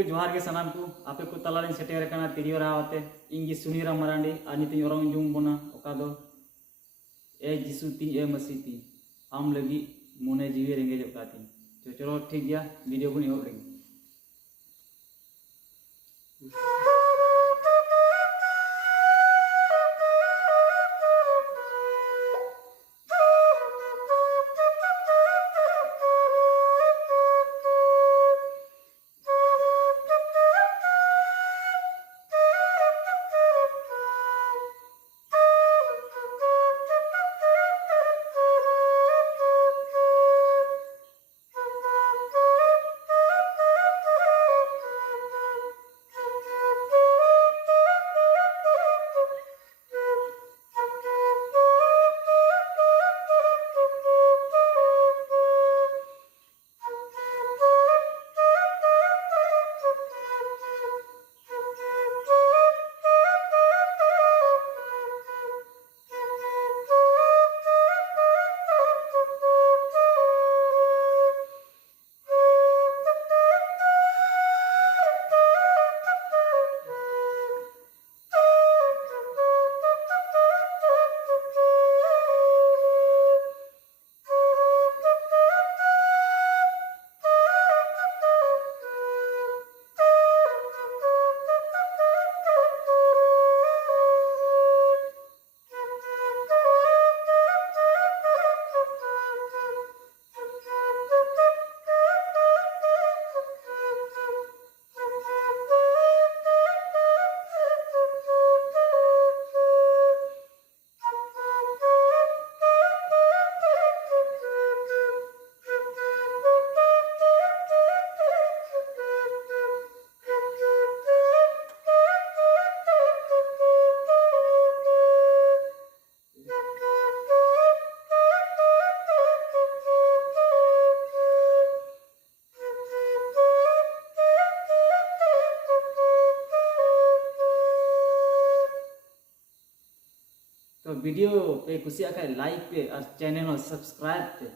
को जोहार के सनाम को आपे को तलारे सेटेर कना तिरियो राहा होते इंगी सुनीराम मरांडी और नितिन औरंग जुम बोना ओका दो ए जिसु ती ए मसी ती आम लगी मोने जीवे रेंगे जो काती तो चलो ठीक गया वीडियो को निहोर लेंगे। तो वीडियो पे खुशी आकर लाइक पे और चैनल सब्सक्राइब पे